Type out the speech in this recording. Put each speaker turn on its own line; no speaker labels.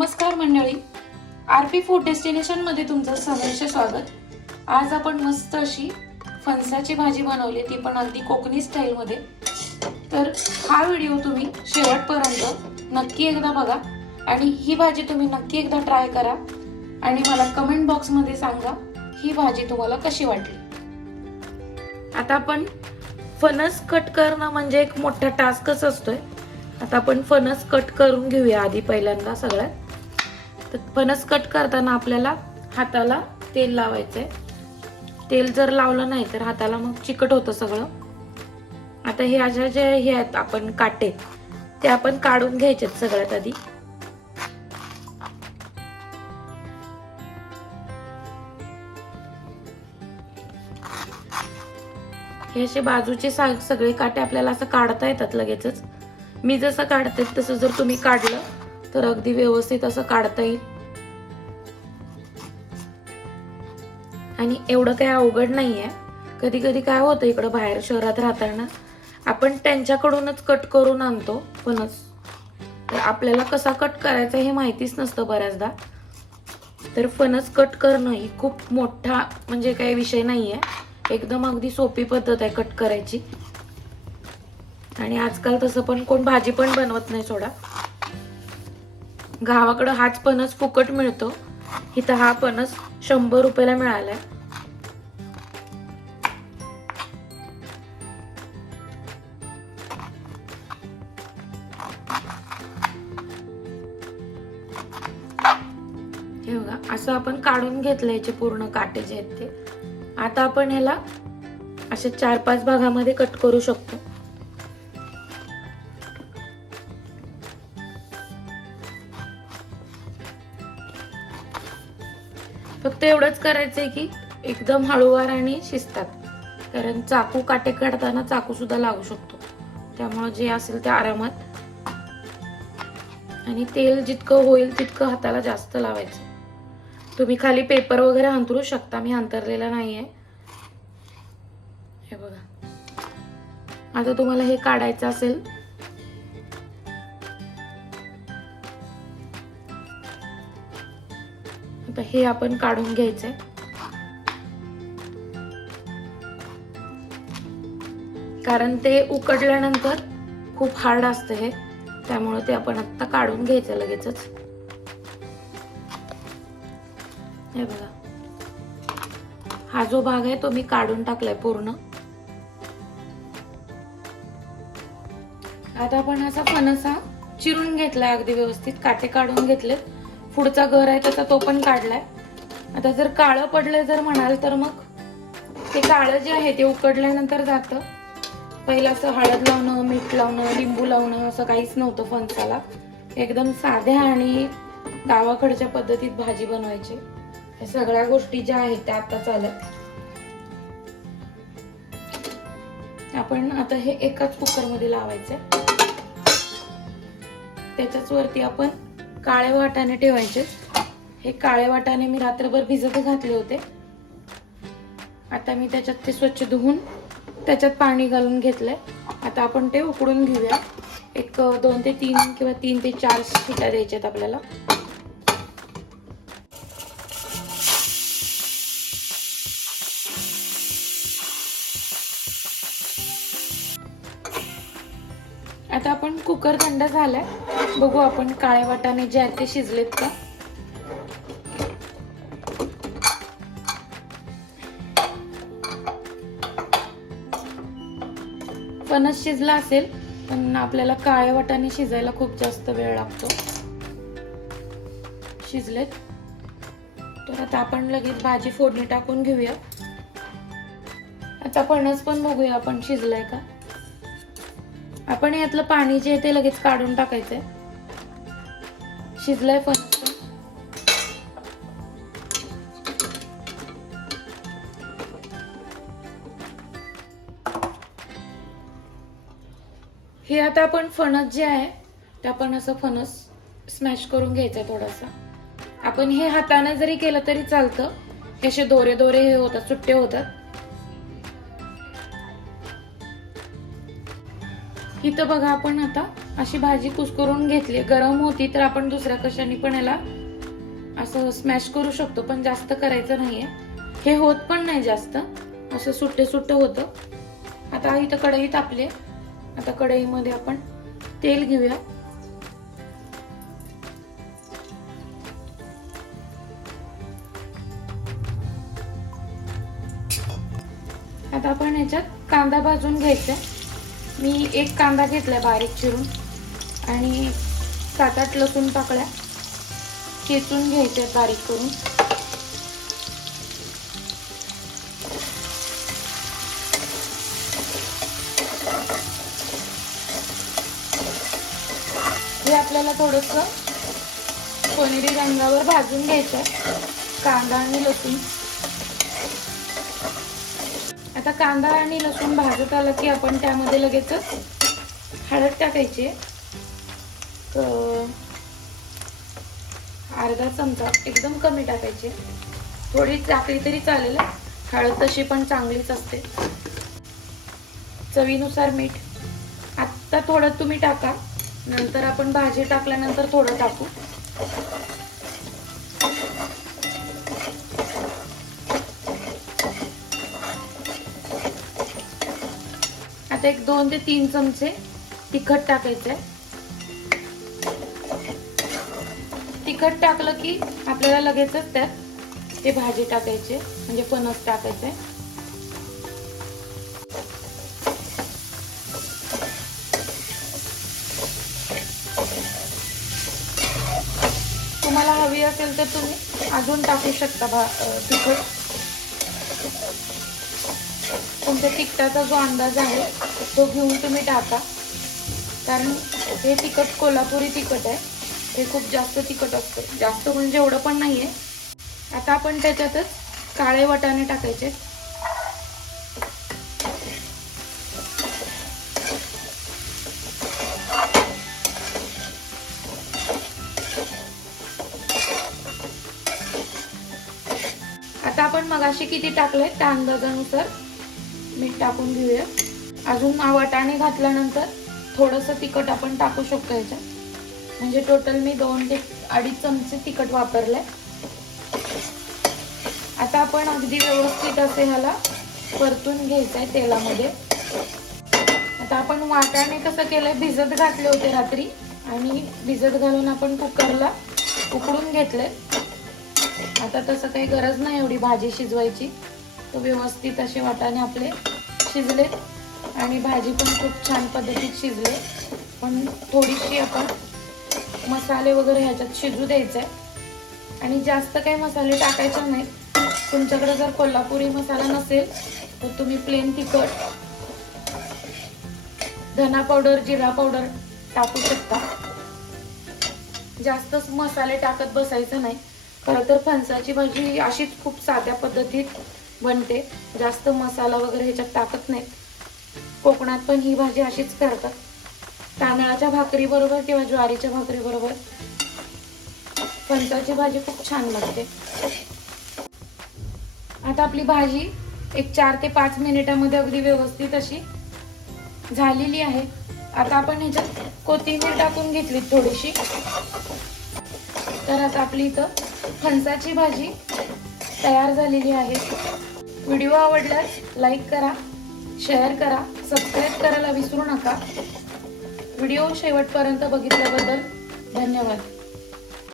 नमस्कार मंडळी. R P food डेस्टिनेशनमध्ये तुमचं सहर्ष स्वागत. आज आपण मस्त अशी फणसाची भाजी बनवली ती पण अगदी कोकणी स्टाईलमध्ये तर हा व्हिडिओ तुम्ही शेवटपर्यंत नक्की एकदा बघा आणि ही भाजी तुम्ही नक्की एकदा ट्राय करा आणि मला कमेंट बॉक्समध्ये सांगा ही भाजी तुम्हाला कशी वाटली. आता आपण फणस कट करणं म्हणजे एक मोठा टास्कच असतोय. आता आपण फणस कट करून घेऊया आधी पहिल्यांदा सगळ्यात. तर फणस कट करताना आपल्याला हाताला तेल लावायचंय. तेल जर लावलं नाही तर हाताला मग चिकट होतं सगळं. आता हे अशा जे हे आहेत आपण काटे ते आपण काढून घ्यायचे सगळ्यात आधी. हे असे बाजूचे सा- सगळे काटे आपल्याला असं काढता येतात लगेचच. मी जसं काढते तसं जर तुम्ही काढलं तर अगदी व्यवस्थित असं काढता येईल. आणि एवढं काही अवघड नाहीये. कधी कधी काय होतं इकडं बाहेर शहरात राहताना आपण त्यांच्याकडूनच कट करून आणतो फणस. तर आपल्याला कसा कट करायचा हे माहितीच नसतं बऱ्याचदा. तर फणस कट करणं ही खूप मोठा म्हणजे काही विषय नाहीये. एकदम अगदी सोपी पद्धत आहे कट करायची. आणि आजकाल तसं पण कोण भाजी पण बनवत नाही सोडा. गावाकडं हाच पणस फुकट मिळतो. इथं हा पणस शंभर रुपयाला मिळालाय. हे बघा असं आपण काढून घेतलं याचे पूर्ण काटे जे आहेत ते. आता आपण ह्याला असे चार पाच भागामध्ये कट करू शकतो. फक्त एवढंच करायचंय की एकदम हळूवार आणि शिस्तात कारण चाकू काटे काढताना चाकू सुद्धा लागू शकतो. त्यामुळे जे असेल ते आरामात आणि तेल जितकं होईल तितकं हाताला जास्त लावायचं. तुम्ही खाली पेपर वगैरे अंतरू शकता मी अंतरलेला नाहीये. हे बघा. आता तुम्हाला हे काढायचं असेल आता हे आपण काढून घ्यायचंय. कारण ते उकडल्यानंतर खूप हार्ड असतं हे. त्यामुळे ते आपण आता काढून घ्यायचं लगेचच. हे बघा. हा जो भाग आहे तो मी काढून टाकलाय पूर्ण. आता आपण असा फणसा चिरून घेतलाय अगदी व्यवस्थित. काटे काढून घेतलेत. पुढचा घर आहे त्याचा तो पण काढलाय. आता जर काळं पडलंय जर म्हणाल तर मग ते काळं जे आहे ते उकडल्यानंतर जातं. पहिलं असं हळद लावणं मीठ लावणं लिंबू लावणं असं काहीच नव्हतं फणसाला. एकदम साध्या आणि गावाकडच्या पद्धतीत भाजी बनवायची. या सगळ्या गोष्टी ज्या आहेत त्या आता चालत आपण आता हे एकाच कुकरमध्ये लावायचं त्याच्याच वरती आपण काळे वाटाणे ठेवायचे. हे काळे वाटाणे मी रात्रभर भिजत घातले होते. आता मी त्याच्यात ते स्वच्छ धुवून त्याच्यात पाणी घालून घेतलंय. आता आपण ते उकडून घेऊया. एक दोन ते तीन किंवा तीन ते चार शिट्या द्यायच्यात आपल्याला. कुकर थंड झालाय. बघू आपण काळे वाटाणे जे आहेत ते शिजलेत का? फणस शिजला असेल पण आपल्याला काळे वाटाणे शिजायला खूप जास्त वेळ लागतो. शिजलेत. तर आता आपण लगेच भाजी फोडणी टाकून घेऊया. आता फणस पण बघूया आपण शिजलाय का? आपण यातलं पाणी जे आहे ते लगेच काढून टाकायचंय. शिजलाय फणस पण. हे आता आपण फणस जे आहे ते आपण असं फणस स्मॅश करून घ्यायचं थोडासा. आपण हे हाताने जरी केलं तरी चालतं. हे असे दोरे दोरे हे होतात सुट्टे होतात. इथं बघा आपण आता अशी भाजी कुसकरून घेतली. गरम होती तर आपण दुसऱ्या कशाने पण याला असं स्मॅश करू शकतो पण जास्त करायचं नाहीये. हे होत पण नाही जास्त. असं सुट्टे सुट्ट होतं. आता इथं कढई तापली आता कढईमध्ये आपण तेल घेऊया. आता आपण याच्यात कांदा भाजून घ्यायचा मी एक कांदा घेतला बारीक चिरून आणि सात आठ लसूण पाकळ्या चेचून घ्यायच्या बारीक करून. हे आपल्याला थोडंसं सोनेरी रंगावर भाजून घ्यायचं आहे कांदा आणि लसूण. आता कांदा आणि लसूण भाजत आला की आपण त्यामध्ये लगेचच हळद टाकायची. अर्धा चमचा एकदम कमी टाकायची. थोडी टाकली तरी चालेल. हळद तशी पण चांगलीच असते. चवीनुसार मीठ. आत्ता थोडं तुम्ही टाका. नंतर आपण भाजी टाकल्यानंतर थोडं टाकू. आता एक दोन ते तीन चमचे तिखट टाकायचंय. तिखट टाकलं की आपल्याला लगेचच त्यात ते भाजी टाकायचे म्हणजे फणस टाकायचे तुम्हाला हवी असेल तर तुम्ही अजून टाकू शकता भा तिखट. तुमच्या तिखटाचा जो अंदाज आहे तो घेऊन तुम्ही टाका. कारण हे तिखट कोल्हापुरी तिखट आहे. हे खूप जास्त तिखट असतं. जास्त म्हणजे एवढं पण नाही आहे आता आपण त्याच्यातच काळे वटाणे टाकायचे. आता आपण मगाशी किती टाकले त्या अंदाजानुसार. मीठ टाकून घेऊया. अजून वाटाणे घातल्यानंतर थोडंसं तिखट आपण टाकू शकतो याच्यात. म्हणजे टोटल मी दोन ते अडीच चमचे तिखट वापरलंय. आता आपण अगदी व्यवस्थित असे ह्याला परतून घ्यायचं आहे तेलामध्ये. आता आपण वाटाणे कसं केलंय भिजत घातले होते रात्री आणि भिजत घालून आपण कुकरला उकडून घेतले आता तसं काही गरज नाही एवढी भाजी शिजवायची. तर व्यवस्थित असे वाटाणे आपले शिजले आणि भाजी पण खूप छान पद्धतीत शिजले. पण थोडीशी आपण मसाले वगैरे ह्याच्यात शिजू द्यायचं. आहे आणि जास्त काही मसाले टाकायचे नाहीत. तुमच्याकडे जर कोल्हापुरी मसाला नसेल तर तुम्ही प्लेन तिखट धना पावडर जिरा पावडर टाकू शकता. जास्तच मसाले टाकत बसायचं नाही. खरं तर फणसाची भाजी अशीच खूप साध्या पद्धतीत बनते. जास्त मसाला वगैरे ह्याच्यात टाकत नाहीत. कोकणात पण ही भाजी अशीच करतात. तांदळाच्या भाकरी बरोबर किंवा ज्वारीच्या भाकरी बरोबर. फणसाची भाजी खूप छान लागते आता आपली भाजी एक चार ते पाच मिनिटामध्ये अगदी व्यवस्थित अशी झालेली आहे. आता आपण ह्याच्यात कोथिंबीर टाकून घेतली थोडीशी. तर आता आपली इथं फणसाची भाजी तयार झालेली आहे. व्हिडिओ आवडल्यास लाईक करा शेअर करा सबस्क्राईब करायला विसरू नका. व्हिडिओ शेवटपर्यंत बघितल्याबद्दल धन्यवाद.